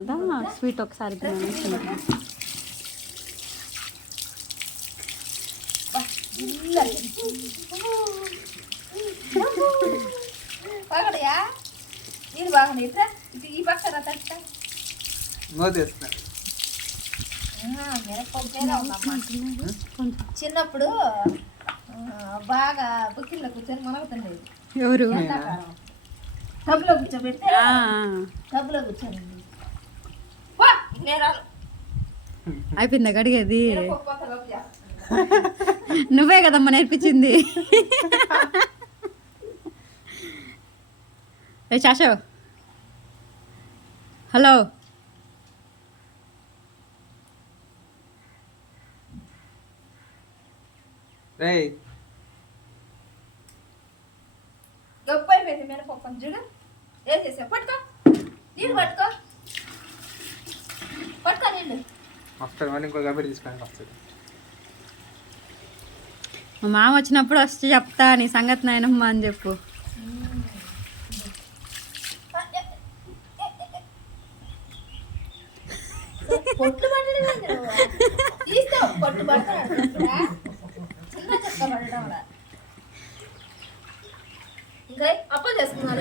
Sweet ఒకసారి పగడయా నీళ్ళు బాగుంది ఇట్లా ఈ పక్కన చిన్నప్పుడు బాగా బుక్కిల్లో కూర్చొని మనగుతుండేది. ఎవరు టబ్లో కూర్చోబెడితే టబ్లో కూర్చొని అయిపోయిందా కడిగేది? నువ్వే కదమ్మా నేర్పించింది. ఏ చాషో హలో గొప్ప అయిపోయింది మినపప్పు చూడు. ఏం చేసా పట్టుకో నీళ్ళు పట్టుకో నీళ్ళు ఇంకో గబ్బడి తీసుకోండి వస్తుంది. మా మామ వచ్చినప్పుడు వచ్చి చెప్తా నీ సంగతి నాయనమ్మ అని చెప్పు. పొట్లు పట్టడం పొట్టు పడతాడు చిన్న చెక్క పడడం ఇంకా అప్పలు చేసుకున్నాను.